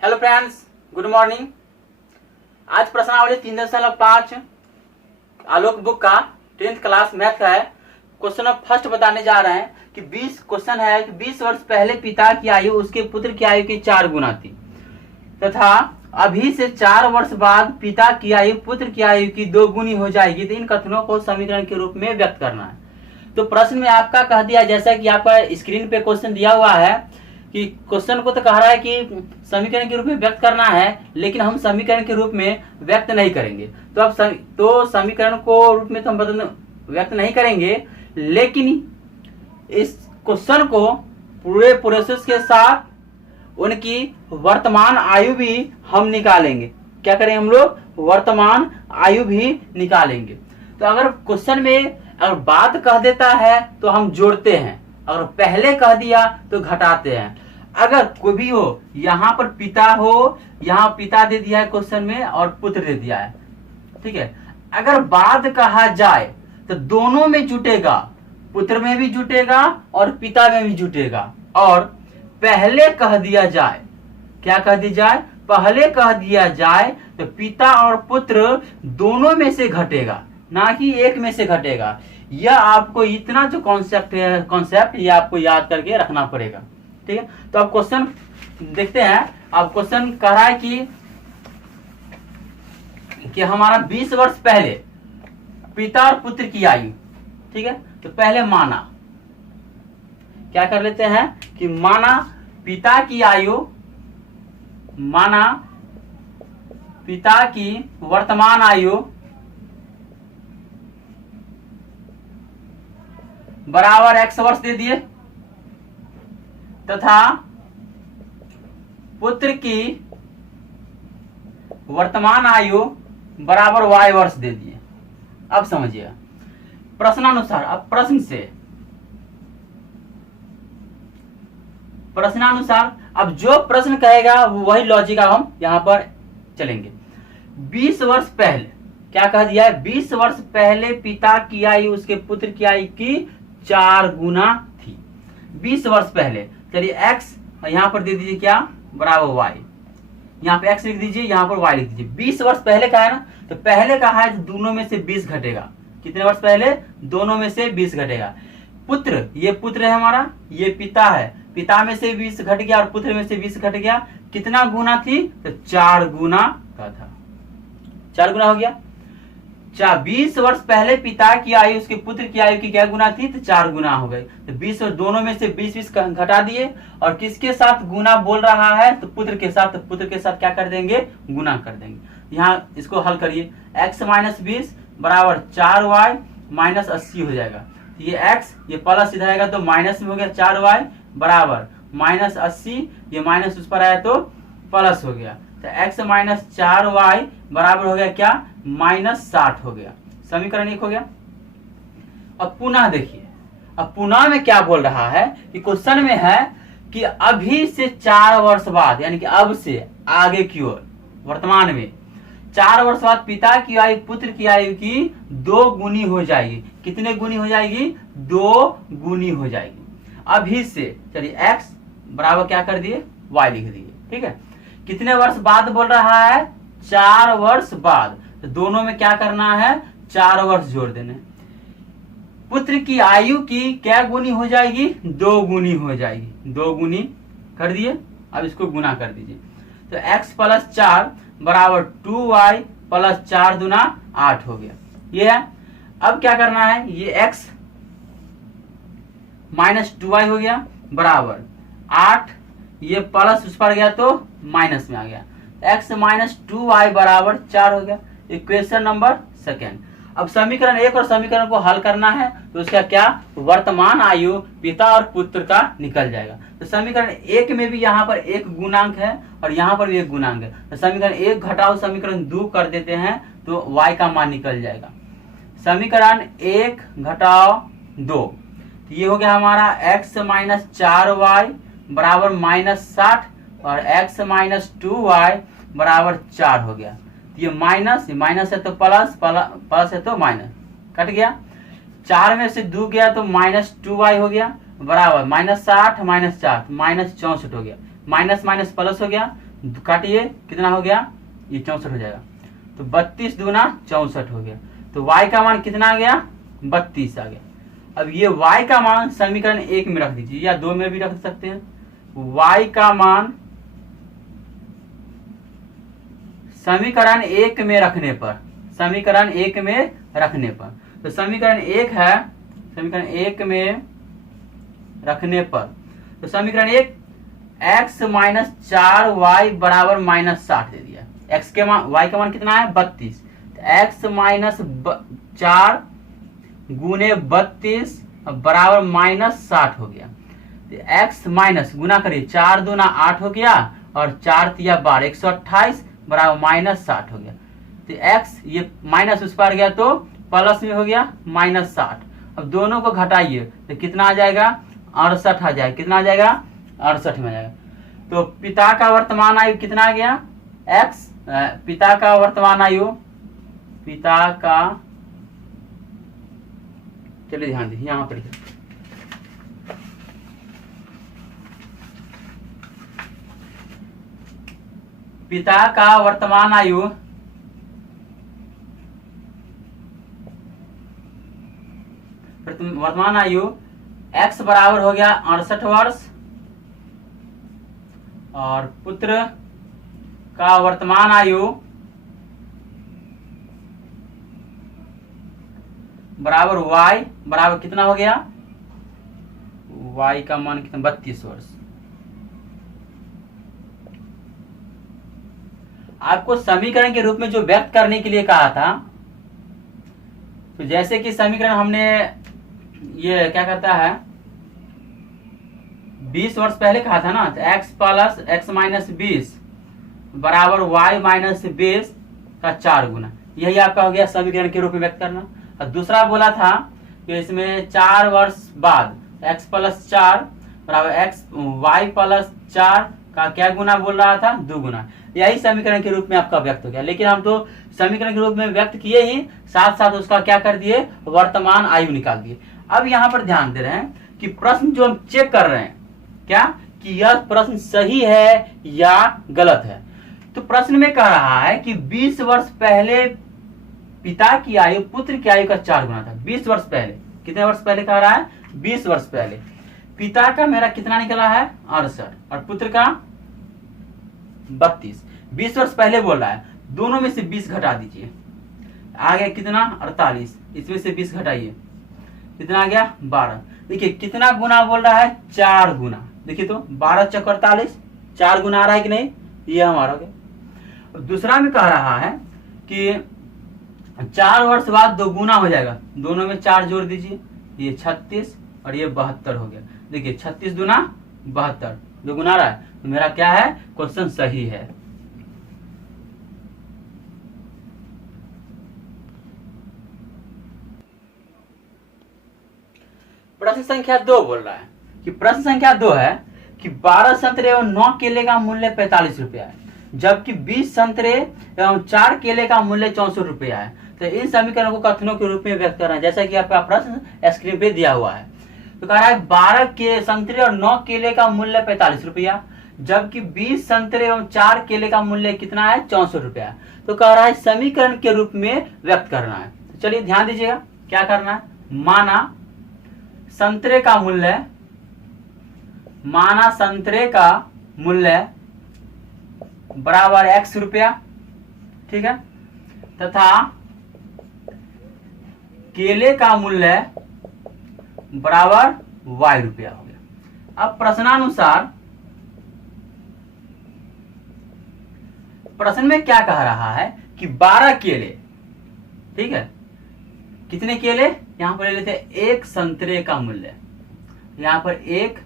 Hello friends, good morning. आज प्रश्नावली 3.5 आलोक book का 10th क्लास मैथ का है। क्वेश्चन ऑफ फर्स्ट बताने जा रहे हैं कि 20 क्वेश्चन है कि 20 वर्ष पहले पिता की आयु उसके पुत्र की आयु की 4 गुना थी तथा अभी से 4 वर्ष बाद पिता की आयु पुत्र की आयु की 2 गुनी हो जाएगी। तो इन कथनों को समीकरण के रूप में व्यक्त करना है। तो प्रश्न में आपका कह दिया, जैसा कि आपका स्क्रीन पे क्वेश्चन दिया हुआ है कि क्वेश्चन को तो कह रहा है कि समीकरण के रूप में व्यक्त करना है, लेकिन हम समीकरण के रूप में व्यक्त नहीं करेंगे। तो अब समीकरण को रूप में तो हम व्यक्त नहीं करेंगे, लेकिन इस क्वेश्चन को पूरे प्रोसेस के साथ उनकी वर्तमान आयु भी हम निकालेंगे। क्या करेंगे हम लोग? वर्तमान आयु भी निकालेंगे। तो अगर क्वेश्चन में अगर बात कह देता है तो हम जोड़ते हैं, अगर पहले कह दिया तो घटाते हैं। अगर कोई भी हो, यहाँ पर पिता हो, यहाँ पिता दे दिया है क्वेश्चन में और पुत्र दे दिया है, ठीक है। अगर बाद कहा जाए तो दोनों में जुटेगा, पुत्र में भी जुटेगा और पिता में भी जुटेगा। और पहले कह दिया जाए, क्या कह दिया जाए? पहले कह दिया जाए तो पिता और पुत्र दोनों में से घटेगा, ना कि एक में से घटेगा। यह आपको इतना जो कॉन्सेप्ट ये आपको याद करके रखना पड़ेगा, ठीक है। तो अब क्वेश्चन देखते हैं। अब क्वेश्चन कह रहा है कि हमारा 20 वर्ष पहले पिता और पुत्र की आयु, ठीक है। तो पहले माना, क्या कर लेते हैं कि माना पिता की आयु, माना पिता की वर्तमान आयु बराबर x वर्ष दे दिए तथा पुत्र की वर्तमान आयु बराबर y वर्ष दे दिए। अब समझिए प्रश्नानुसार, अब प्रश्नानुसार अब जो प्रश्न कहेगा वही लॉजिक हम यहां पर चलेंगे। 20 वर्ष पहले क्या कह दिया है? 20 वर्ष पहले पिता की आयु उसके पुत्र की आयु की 4 गुना थी। 20 वर्ष पहले, चलिए x यहां पर दे दीजिए क्या? बराबर y। यहाँ पे x लिख दीजिए, यहाँ पर y लिख दीजिए। 20 वर्ष पहले का है ना, तो पहले का है तो दोनों में से 20 घटेगा। कितने वर्ष पहले? दोनों में से 20 घटेगा। पुत्र, ये पुत्र है हमारा, ये पिता है, पिता में से 20 घट गया और पुत्र में से 20 घट गया। कितना गुना थी? तो 4 गुना का था। 4 गुना हो गया। 20 वर्ष पहले पिता की आयु उसके पुत्र की आयु की क्या गुना थी? तो 4 गुना हो गई। तो 20 और दोनों में से 20 घटा दिए और किसके साथ गुना बोल रहा है? तो पुत्र के साथ। तो पुत्र के साथ क्या कर देंगे? गुना कर देंगे। यहाँ इसको हल करिए, x माइनस 20 बराबर 4y माइनस 80 हो जाएगा। ये x, ये प्लस इधर आएगा तो माइनस में हो गया, 4y बराबर माइनस 80, ये माइनस उस पर आया तो प्लस हो गया। तो x माइनस 4y बराबर हो गया क्या? माइनस 60 हो गया। समीकरण 1 हो गया। अब पुनः देखिए, अब पुनः में क्या बोल रहा है कि क्वेश्चन में है कि अभी से 4 वर्ष बाद, यानी कि अब से आगे की ओर, वर्तमान में 4 वर्ष बाद पिता की आयु पुत्र की आयु की 2 गुनी हो जाएगी। कितने गुनी हो जाएगी? 2 गुनी हो जाएगी। अभी से, चलिए x बराबर क्या कर दिए? y लिख दिए, ठीक है। कितने वर्ष बाद बोल रहा है? 4 वर्ष बाद। तो दोनों में क्या करना है? 4 वर्ष जोड़ देने। पुत्र की आयु की क्या गुनी हो जाएगी? 2 गुनी हो जाएगी। 2 गुनी कर दिए। अब इसको गुना कर दीजिए। तो x प्लस 4 बराबर 2y प्लस 4 दूना 8 हो गया। ये है। अब क्या करना है? ये x माइनस 2y हो गया बराबर 8, ये प्लस उस पर गया तो माइनस में आ गया। x माइनस 2y बराबर 4 हो गया। Equation number 2। अब समीकरण 1 और समीकरण को हल करना है तो उसका क्या? वर्तमान आयु पिता और पुत्र का निकल जाएगा। तो समीकरण 1 में भी यहाँ पर एक गुणांक है और यहाँ पर भी एक गुणांक है। तो समीकरण 1 घटाओ समीकरण 2 कर देते हैं तो y का मान निकल जाएगा। समीकरण 1 घटाओ 2, ये हो गया हमारा x माइनस 4y बराबर माइनस 60 और x माइनस 2y बराबर 4 हो गया। ये माइनस है तो प्लस, प्लस है तो माइनस, कट गया। 4 में से 2 गया तो माइनस 2y हो गया बराबर माइनस 60 माइनस 4 माइनस 64 हो गया। माइनस माइनस प्लस हो गया काटिए, कितना हो गया, ये 64 हो जाएगा। तो 32 दूना 64 हो गया। तो y का मान कितना आ गया, 32 आ गया। अब ये y का मान समीकरण 1 में रख दीजिए या 2 में भी रख सकते हैं। y का मान समीकरण 1 में रखने पर, समीकरण 1 में रखने पर, तो समीकरण 1 है, समीकरण 1 में रखने पर, तो समीकरण 1 x माइनस 4y बराबर माइनस 60 दे दिया। x के मान, y का मान कितना है, 32, तो x माइनस 4 गुने 32 बराबर माइनस 60 हो गया। तो x माइनस गुना करिए, 4 दूना 8 हो गया और 4 तिया 12, 128 बराबर माइनस 60 हो गया। तो x ये माइनस उस पर गया तो प्लस में हो गया माइनस 60। अब दोनों को घटाइए तो कितना आ जाएगा, 68 आ जाएगा। कितना आ जाएगा, 68 में आ जाएगा। तो पिता का वर्तमान आयु कितना आ गया, x, पिता का वर्तमान आयु, पिता का, चलिए ध्यान दीजिए यहां पर, पिता का वर्तमान आयु x बराबर हो गया 68 वर्ष और पुत्र का वर्तमान आयु बराबर y बराबर कितना हो गया, y का मान कितना, 32 वर्ष। आपको समीकरण के रूप में जो व्यक्त करने के लिए कहा था, तो जैसे कि समीकरण हमने ये क्या करता है, 20 वर्ष पहले कहा था ना, तो x प्लस एक्स माइनस 20 बराबर y माइनस 20 का 4 गुना, यही आपका हो गया समीकरण के रूप में व्यक्त करना। और दूसरा बोला था कि इसमें 4 वर्ष बाद x प्लस 4 बराबर x y प्लस 4 का क्या गुना बोल रहा था, 2 गुना। यही समीकरण के रूप में आपका व्यक्त हो गया। लेकिन हम तो समीकरण के रूप में व्यक्त किए ही, साथ साथ उसका क्या कर दिए, वर्तमान आयु निकाल दिए। अब यहाँ पर ध्यान दे रहे हैं कि प्रश्न जो हम चेक कर रहे हैं क्या, कि यह प्रश्न सही है या गलत है। तो प्रश्न में कह रहा है कि 20 वर्ष पहले पिता की आयु पुत्र की आयु का 4 गुना था। 20 वर्ष पहले, कितने वर्ष पहले कह रहा है, 20 वर्ष पहले। पिता का मेरा कितना निकला है, 68, और पुत्र का 32। 20 वर्ष पहले बोल रहा है, दोनों में से 20 घटा दीजिए, आ गया कितना, 48। इसमें से 20 घटाइए, कितना आ गया, 12। देखिए कितना गुना बोल रहा है, 4 गुना। देखिए तो 12 चौक 48, 4 गुना आ रहा है कि नहीं, ये हमारा हो गया। दूसरा में कह रहा है कि 4 वर्ष बाद 2 गुना हो जाएगा, दोनों में 4 जोड़ दीजिए, ये 36 और ये 72 हो गया। देखिए 36 दूना 72, 2 गुना आ रहा है, तो मेरा क्या है, क्वेश्चन सही है। प्रश्न संख्या 2 बोल रहा है कि प्रश्न संख्या 2 है कि 12 संतरे एवं 9 केले का मूल्य 45 रुपया है, जबकि 20 संतरे एवं 4 केले का मूल्य 64 रुपया है। तो इन समीकरणों को कथनों के रूप में व्यक्त करना है, जैसा कि आपका प्रश्न स्क्रीन पे दिया हुआ है। तो कह रहा है 12 के संतरे और 9 केले का मूल्य 45 रुपया, जबकि 20 संतरे एवं 4 केले का मूल्य कितना है, 64 रुपया। तो कह रहा है समीकरण के रूप में व्यक्त करना है। तो चलिए ध्यान दीजिएगा क्या करना है। संतरे का मूल्य बराबर x रुपया, ठीक है, तथा केले का मूल्य बराबर y रुपया हो गया। अब प्रश्नानुसार प्रश्न में क्या कह रहा है कि 12 केले, ठीक है, कितने केले, यहां पर ले लेते हैं, एक संतरे का मूल्य, यहां पर एक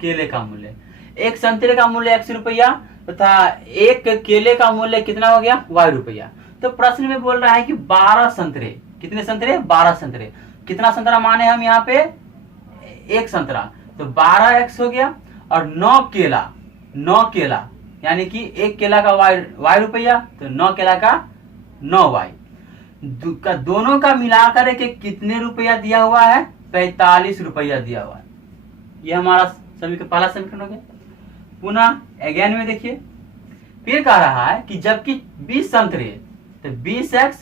केले का मूल्य, एक संतरे का मूल्य x रुपया तथा एक केले का मूल्य कितना हो गया, y रुपया। तो प्रश्न में बोल रहा है कि 12 संतरे, कितने संतरे, 12 संतरे, कितना संतरा माने हम यहाँ पे, एक संतरा, तो 12x हो गया, और 9 केला यानी कि एक केला का y रुपया, तो 9 केला का 9y, दोनों का मिलाकर के कितने रुपया दिया हुआ है, 45 रुपया दिया हुआ है। यह हमारा पहला समीकरण हो गया। पुनः अगेन में देखिए फिर कह रहा है कि जबकि 20 संतरे तो 20x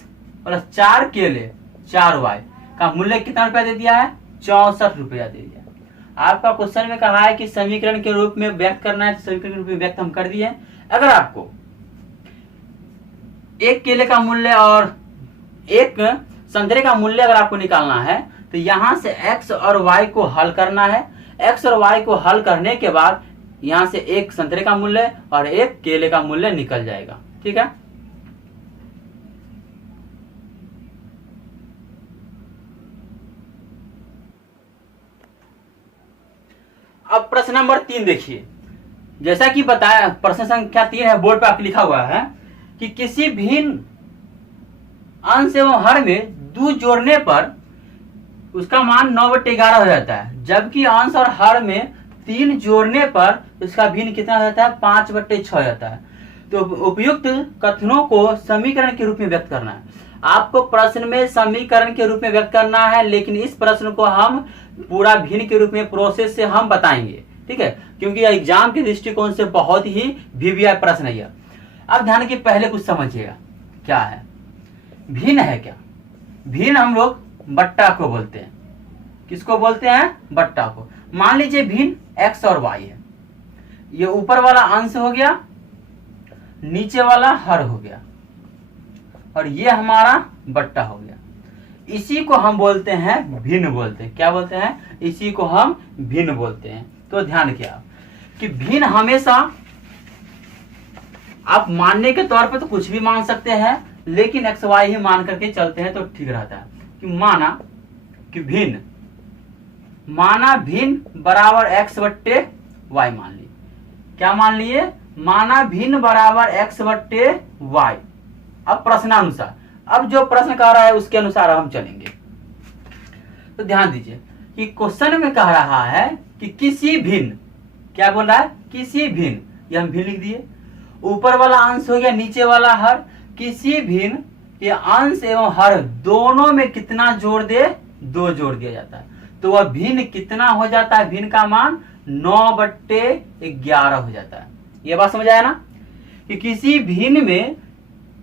प्लस 4 केले 4y का मूल्य कितना रुपया दे दिया है, 64 रुपया दे दिया। आपका क्वेश्चन में कहा है कि समीकरण के रूप में व्यक्त करना है, समीकरण के रूप में व्यक्त हम कर दिए। अगर आपको एक केले का मूल्य और एक संतरे का मूल्य अगर आपको निकालना है तो यहां से x और y को हल करना है। x और y को हल करने के बाद यहां से एक संतरे का मूल्य और एक केले का मूल्य निकल जाएगा। ठीक है, अब प्रश्न नंबर 3 देखिए। जैसा कि बताया प्रश्न संख्या 3 है, बोर्ड पर आप लिखा हुआ है कि किसी भिन्न अंश एवं हर में 2 जोड़ने पर उसका मान 9/11 हो जाता है, जबकि अंश और हर में 3 जोड़ने पर उसका भिन्न कितना हो जाता है, 5/6 हो जाता है। तो उपयुक्त कथनों को समीकरण के रूप में व्यक्त करना है। आपको प्रश्न में समीकरण के रूप में व्यक्त करना है, लेकिन इस प्रश्न को हम पूरा भिन्न के रूप में प्रोसेस से हम बताएंगे। ठीक है, क्योंकि एग्जाम के दृष्टिकोण से बहुत ही वीवीआई प्रश्न है। अब ध्यान की पहले कुछ समझिएगा क्या है भिन्न है। क्या भिन्न हम लोग बट्टा को बोलते हैं। किसको बोलते हैं, बट्टा को। मान लीजिए भिन्न x और y है, ये ऊपर वाला अंश हो गया, नीचे वाला हर हो गया, और ये हमारा बट्टा हो गया। इसी को हम बोलते हैं भिन्न बोलते हैं। क्या बोलते हैं, इसी को हम भिन्न बोलते हैं। तो ध्यान किया कि भिन्न हमेशा आप मानने के तौर पे तो कुछ भी मान सकते हैं, लेकिन एक्स वाई ही मान करके चलते हैं तो ठीक रहता है। कि माना कि भिन्न बराबर x/y मान ली। क्या मान लिए, माना भिन्न बराबर x/y। अब प्रश्नानुसार, अब जो प्रश्न कह रहा है उसके अनुसार हम चलेंगे। तो ध्यान दीजिए कि क्वेश्चन में कह रहा है कि किसी भिन्न, क्या बोल रहा है, किसी भिन्न, ये हम भिन्न लिख दिए। ऊपर वाला अंश हो गया, नीचे वाला हर। किसी भिन्न के अंश एवं हर दोनों में कितना जोड़ दे, 2 जोड़ दिया जाता है। तो वह भिन्न कितना हो जाता है, भिन्न का मान 9/11 हो जाता है। ये बात समझ आया ना, कि किसी भिन्न में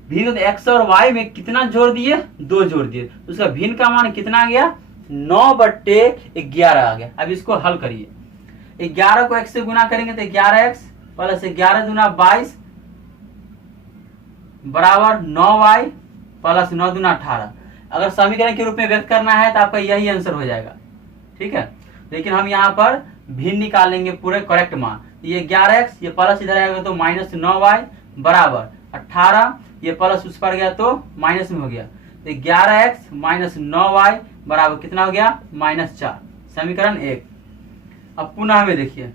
भिन्न x और y में कितना जोड़ दिए, 2 जोड़ दिए, उसका भिन्न का मान कितना आ गया, 9/11 आ गया। अब इसको हल करिए। 11 को x से गुना करेंगे तो 11x प्लस 11 दूना 22 बराबर 9y प्लस 9 दूना 18। अगर समीकरण के रूप में व्यक्त करना है तो आपका यही आंसर हो जाएगा। ठीक है, लेकिन हम यहाँ पर भिन्न निकालेंगे पूरे करेक्ट मान। ये 11x, ये प्लस इधर आएगा तो माइनस 9y बराबर 18, ये प्लस उस पर गया तो माइनस में हो गया। तो 11x माइनस 9y बराबर कितना हो गया, -4। समीकरण 1। अब पुनः हमें देखिए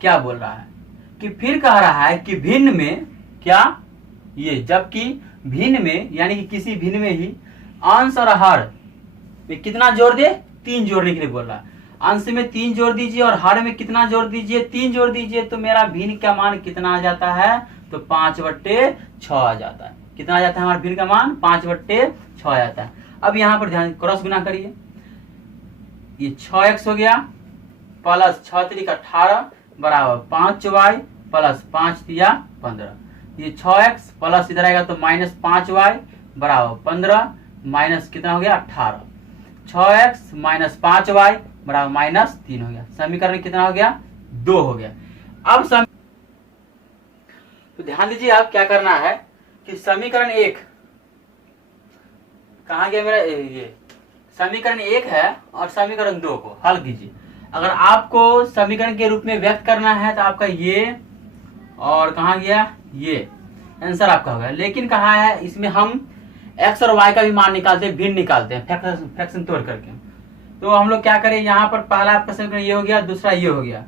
क्या बोल रहा है कि फिर कह रहा है कि भिन्न में क्या, ये जबकि भिन्न में यानी कि किसी भिन्न में ही अंश और हर में कितना जोड़ दे, 3 जोड़ने के लिए बोल रहा है। अंश में 3 जोड़ दीजिए और हर में कितना जोड़ दीजिए, 3 जोड़ दीजिए, तो मेरा भिन्न का मान कितना आ जाता है, तो 5/6 आ जाता है। कितना आ जाता है हमारा भिन्न का मान, 5/6 आ जाता है। अब यहाँ पर ध्यान क्रॉस गुना करिए। ये 6x हो गया प्लस 6 3 18 बराबर 5y प्लस 5 3 15। ये 6x प्लस इधर आएगा तो -5y बराबर 15 माइनस कितना हो गया, 18। 6x माइनस 5y बराबर -3 हो गया। समीकरण कितना हो गया, 2 हो गया। अब तो ध्यान दीजिए आप क्या करना है कि समीकरण 1 कहाँ गया मेरा, ये समीकरण 1 है और समीकरण 2 को हल कीजिए। अगर आपको समीकरण के रूप में व्यक्त करना है तो आपका ये और कहाँ गया, ये आंसर आपका होगा। लेकिन कहा है इसमें हम x और y का भी मान निकालते हैं, भिन्न निकालते हैं फ्रैक्शन तोड़ करके। तो हम लोग क्या करें, यहाँ पर पहला आपका समीकरण ये हो गया, दूसरा ये हो गया।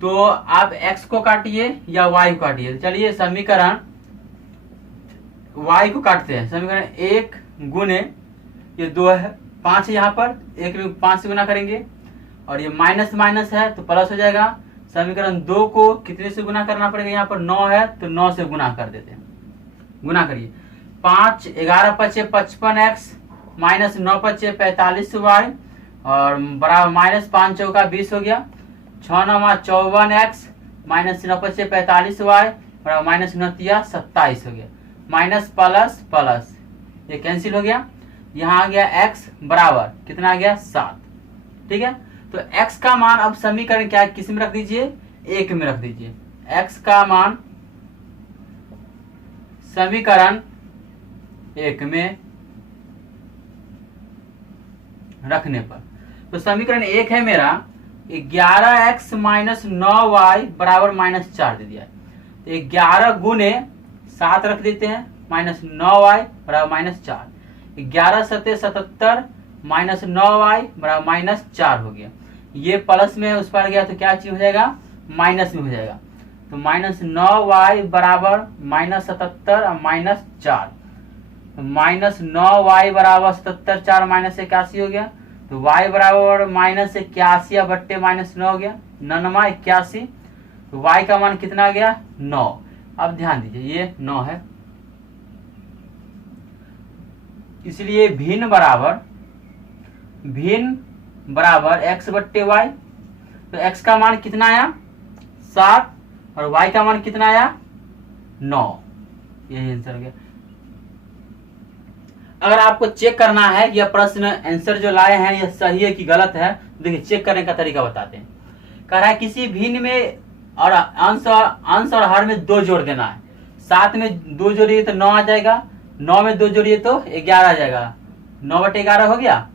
तो आप x को काटिए या y को काटिए। चलिए समीकरण y को काटते हैं। समीकरण 1 गुने ये 2 है, 5 है, यहाँ पर 1 में 5 से गुना करेंगे और ये माइनस माइनस है तो प्लस हो जाएगा। समीकरण 2 को कितने से गुना करना पड़ेगा, यहाँ पर 9 है तो 9 से गुना कर देते हैं। गुना करिए, 5 11 5 55x माइनस 9 5 45y और बराबर -5 चौका 20 हो गया। 6 9 54x माइनस 9 5 45 वाई बराबर माइनस 9 27 हो गया। माइनस प्लस प्लस ये कैंसिल हो गया। यहाँ आ गया x बराबर कितना आ गया 7। ठीक है, तो x का मान अब समीकरण क्या है, किस में रख दीजिए, 1 में रख दीजिए। x का मान समीकरण 1 में रखने पर, तो समीकरण 1 है मेरा 11x माइनस 9y बराबर माइनस 4 दे दिया है। तो 11 गुने 7 रख देते हैं माइनस 9y बराबर माइनस 4। 11 सत्ते 77 माइनस 9y बराबर माइनस 4 हो गया। ये प्लस में उस पर गया तो क्या चीज हो जाएगा, माइनस में हो जाएगा। तो माइनस 9y बराबर माइनस 77 और माइनस 4। तो माइनस 9y बराबर 77 4 माइनस 81 हो गया। तो y बराबर माइनस 81 बट्टे माइनस 9 हो गया, 9 81। तो y का मान कितना आ गया 9। अब ध्यान दीजिए ये 9 है, इसलिए भिन्न बराबर x बट्टे वाई। तो x का मान कितना आया 7 और y का मान कितना आया 9। यही आंसर हो गया। अगर आपको चेक करना है कि यह प्रश्न आंसर जो लाए हैं यह सही है कि गलत है, देखिए चेक करने का तरीका बताते हैं। कह रहा है किसी भिन्न में और अंश और हर में 2 जोड़ देना है। 7 में 2 जोड़िए तो 9 आ जाएगा, 9 में 2 जोड़िए तो 11 आ जाएगा। 9 बटे 11 हो गया।